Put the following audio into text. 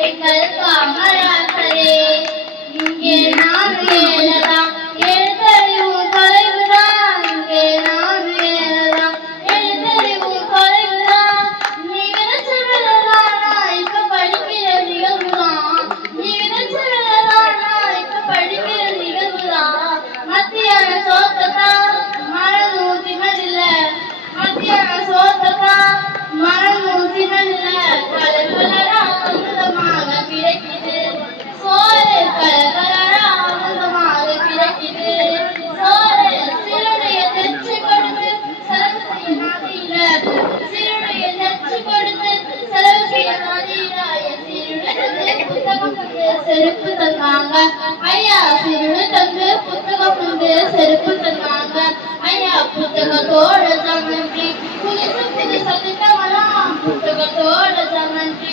எங்கள் காமராசரே. இங்கே நாம் ஏழலாம், எழுத்தறிவும் தொலைவுதான். இங்கே நாம் ஏழலாம், எழுத்தறிவும் தொலைவுதான். நீ விதைச்ச விதைதானா இப்ப படிக்கிற நிகழ்வுதான். நீ விதைச்ச விதைதானா இப்ப படிக்கிற நிகழ்வுதான். மத்தியான சோத்தத்தான் மனதும் திமதில்ல. மத்தியான சோத்தத்தான் மனதும் திமதில்ல. கலர் கலரா அமுதமாக கிடைக்குது சோறு. கலர் கலரா அமுதமாக கிடைக்குது சோறு. சிறுடைய நெச்சு கொடுத்து செலவு செய்ய நாதியில. சிறுடைய நெச்சு கொடுத்து செலவு செய்ய நாதியில. புத்தகம் வந்து செருப்பு தந்தாங்க ஐயா. சிறுடு தந்து புத்தகம் வந்து செருப்பு தந்தாங்க ஐயா. புத்தகத்தோட சமன்றி புதுசு புதுசா திட்டமெல்லாம். புத்தகத்தோட சமன்றி